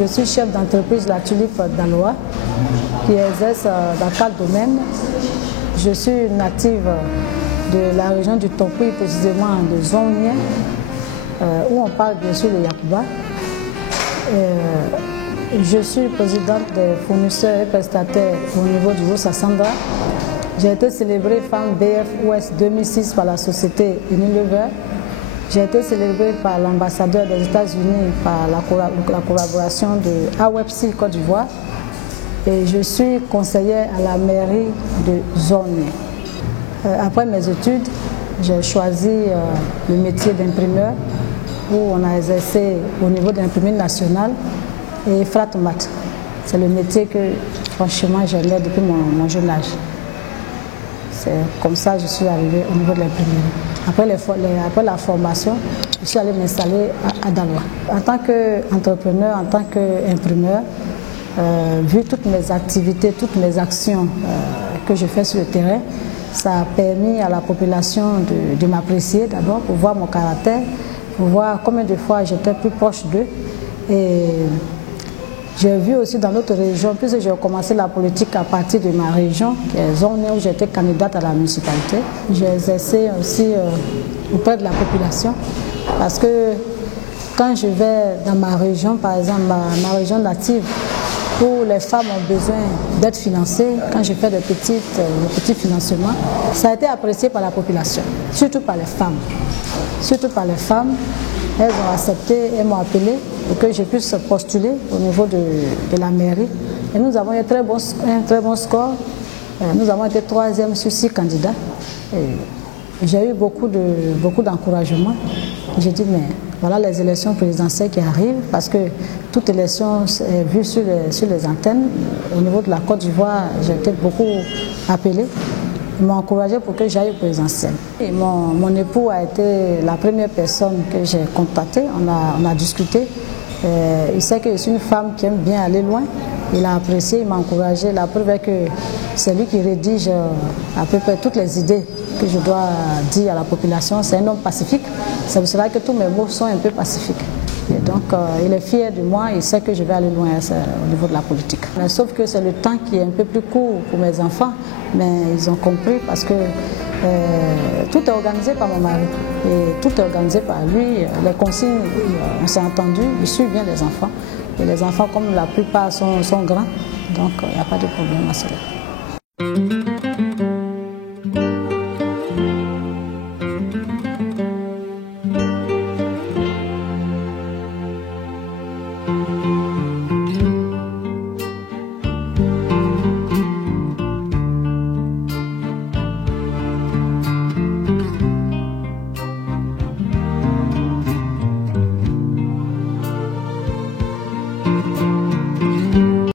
Je suis chef d'entreprise La Tulipe d'Aloa qui exerce dans 4 domaines. Je suis native de la région du Topouy, précisément de Zongnien, où on parle bien sûr de Yakuba. Je suis présidente des fournisseurs et prestataires au niveau du Haut-Sassandra. J'ai été célébrée femme BF-Ouest 2006 par la société Unilever. J'ai été célébrée par l'ambassadeur des États-Unis par la collaboration de AWEPSI Côte d'Ivoire. Et je suis conseillère à la mairie de Zongnien. Après mes études, j'ai choisi le métier d'imprimeur où on a exercé au niveau de l'imprimerie nationale et Fratmat. C'est le métier que franchement j'aimais depuis mon jeune âge. C'est comme ça que je suis arrivée au niveau de l'imprimerie. Après la formation, je suis allée m'installer à Daloa. En tant qu'entrepreneur, en tant qu'imprimeur, vu toutes mes activités, toutes mes actions que je fais sur le terrain, ça a permis à la population de m'apprécier d'abord pour voir mon caractère, pour voir combien de fois j'étais plus proche d'eux. Et j'ai vu aussi dans notre région, puisque j'ai commencé la politique à partir de ma région, qui est Zongnien, où j'étais candidate à la municipalité. J'ai exercé aussi auprès de la population, parce que quand je vais dans ma région, par exemple ma région native, où les femmes ont besoin d'être financées, quand je fais des petits financements, ça a été apprécié par la population, surtout par les femmes. Surtout par les femmes, elles ont accepté, elles m'ont appelé pour que je puisse postuler au niveau de la mairie. Et nous avons eu un très bon score. Nous avons été 3e sur 6 candidats. J'ai eu beaucoup d'encouragement. J'ai dit, mais voilà les élections présidentielles qui arrivent, parce que toute élection est vue sur les antennes. Au niveau de la Côte d'Ivoire, j'ai été beaucoup appelée. Ils m'ont encouragé pour que j'aille au présidentiel. Et mon époux a été la première personne que j'ai contactée. On a discuté. Il sait que je suis une femme qui aime bien aller loin. Il a apprécié, il m'a encouragé. La preuve est que c'est lui qui rédige à peu près toutes les idées que je dois dire à la population. C'est un homme pacifique. C'est pour cela que tous mes mots sont un peu pacifiques. Et donc, il est fier de moi, il sait que je vais aller loin au niveau de la politique. Mais sauf que c'est le temps qui est un peu plus court pour mes enfants, mais ils ont compris parce que tout est organisé par mon mari. Et tout est organisé par lui. Les consignes, on s'est entendu, il suit bien les enfants. Et les enfants, comme la plupart sont grands, donc il n'y a pas de problème à cela.